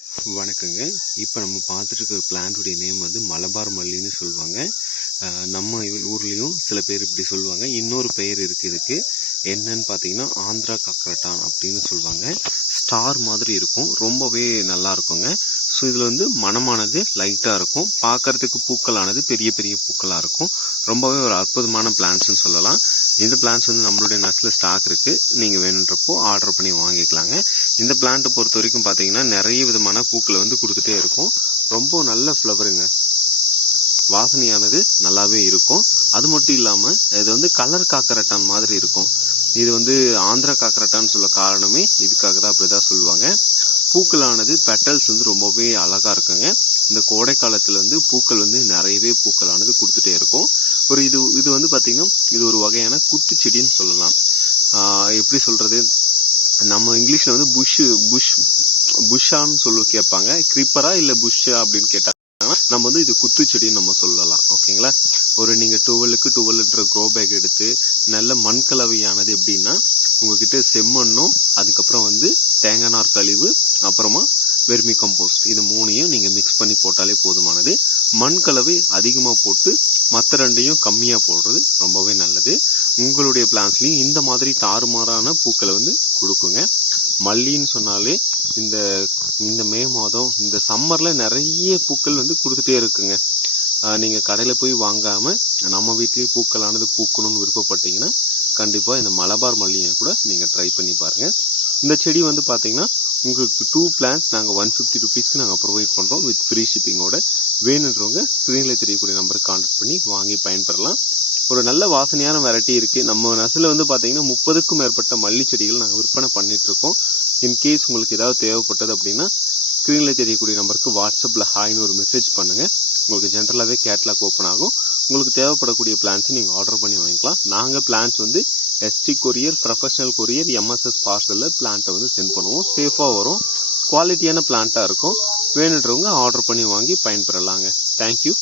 வணக்கங்க. இப்போ நம்ம பார்த்துட்டு இருக்கிற பிளான்ட்டுடைய நேம் வந்து மலபார் மல்லின்னு சொல்லுவாங்க. நம்ம ஊர்லேயும் சில பேர் இப்படி சொல்லுவாங்க. இன்னொரு பெயர் இருக்குது இதுக்கு. என்னன்னு பார்த்தீங்கன்னா ஆந்திரா காக்கரட்டான் அப்படின்னு சொல்லுவாங்க. ஸ்டார் மாதிரி இருக்கும், ரொம்பவே நல்லா இருக்குங்க. ஸோ இதில் வந்து மணமானது லைட்டாக இருக்கும், பார்க்கறதுக்கு பூக்களானது பெரிய பெரிய பூக்களாக இருக்கும். ரொம்பவே ஒரு அற்புதமான பிளான்ட்ஸ்ன்னு சொல்லலாம். இந்த பிளான்ட்ஸ் வந்து நம்மளுடைய நர்ஸில் ஸ்டாக் இருக்குது, நீங்கள் வேணுன்றப்போ ஆர்டர் பண்ணி வாங்கிக்கலாங்க. இந்த பிளான்ட்டை பொறுத்த வரைக்கும் பார்த்தீங்கன்னா நிறைய விதமான பூக்களை வந்து கொடுத்துட்டே இருக்கும். ரொம்ப நல்ல ஃப்ளவருங்க, வாசனையானது நல்லாவே இருக்கும். அது மட்டும் இல்லாமல் இது வந்து கலர் காக்கரட்டான் மாதிரி இருக்கும். இது வந்து ஆந்திரா காக்கரட்டான்னு சொல்ல காரணமே இதுக்காக தான், அப்படிதான் சொல்லுவாங்க. பூக்களானது பெட்டல்ஸ் வந்து ரொம்பவே அழகா இருக்குங்க. இந்த கோடை காலத்துல வந்து பூக்கள் வந்து நிறையவே பூக்களானது கொடுத்துட்டே இருக்கும். இது வந்து பாத்தீங்கன்னா இது ஒரு வகையான குத்து செடின்னு சொல்லலாம். எப்படி சொல்றது, நம்ம இங்கிலீஷ்ல வந்து புஷ்ஷான்னு கேட்பாங்க. கிரிப்பரா இல்ல புஷ்ஷா அப்படின்னு கேட்டாங்க. நம்ம வந்து இது குத்து செடின்னு நம்ம சொல்லலாம். ஓகேங்களா. நீங்க 12x12 க்ரோ பேக் எடுத்து நல்ல மண் கலவையானது எப்படின்னா, உங்ககிட்ட செம்மண்ணும் அதுக்கப்புறம் வந்து தேங்காய் நார் கழிவு அப்புறமா வெர்மி கம்போஸ்ட், இது மூணையும் நீங்க மிக்ஸ் பண்ணி போட்டாலே போதுமானது. மண் கலவை அதிகமா போட்டு மற்ற ரெண்டையும் கம்மியா போடுறது ரொம்பவே நல்லது. உங்களுடைய பிளான்ஸ்லயும் இந்த மாதிரி தாறுமாறான பூக்களை வந்து கொடுக்குங்க. மல்லின்னு சொன்னாலே இந்த மே மாதம் இந்த சம்மர்ல நிறைய பூக்கள் வந்து கொடுத்துட்டே இருக்குங்க. நீங்க கடையில போய் வாங்காம நம்ம வீட்லயே பூக்களானது பூக்கணும்னு விருப்பப்பட்டீங்கன்னா கண்டிப்பா இந்த மலபார் மல்லியை கூட நீங்க ட்ரை பண்ணி பாருங்க. இந்த செடி வந்து பாத்தீங்கன்னா உங்களுக்கு 2 பிளான்ஸ் நாங்க 150 ருபீஸ்க்கு நாங்க ப்ரொவைட் பண்றோம் வித் ஃப்ரீ ஷிப்பிங்கோட. வேணுன்றவங்க ஸ்கிரீன்ல தெரியக்கூடிய நம்பருக்கு கான்டாக்ட் பண்ணி வாங்கி பயன்பெறலாம். ஒரு நல்ல வாசனையான வெரைட்டி இருக்கு. நம்ம நர்சரில வந்து பாத்தீங்கன்னா 30க்கும் மேற்பட்ட மல்லி செடிகள் நாங்க விற்பனை பண்ணிட்டு இருக்கோம். இன்கேஸ் உங்களுக்கு ஏதாவது தேவைப்பட்டது அப்படின்னா ஸ்கிரீன்ல தெரியக்கூடிய நம்பருக்கு வாட்ஸ்அப்ல ஹாய்னு ஒரு மெசேஜ் பண்ணுங்க. உங்களுக்கு ஜென்ரலாவே கேட்லாக் ஓப்பன் ஆகும். உங்களுக்கு தேவைப்படக்கூடிய பிளான்ஸ் நீங்க ஆர்டர் பண்ணி வாங்கிக்கலாம். நாங்க பிளான்ஸ் வந்து ST courier, professional courier, MSS பார்சல்ல பிளான்ட்டை வந்து சென்ட் பண்ணுவோம். சேஃபா வரும், குவாலிட்டியான பிளான்ட்டா இருக்கும். வேணுன்றவங்க ஆர்டர் பண்ணி வாங்கி பயன்பெறலாங்க. தேங்க்யூ.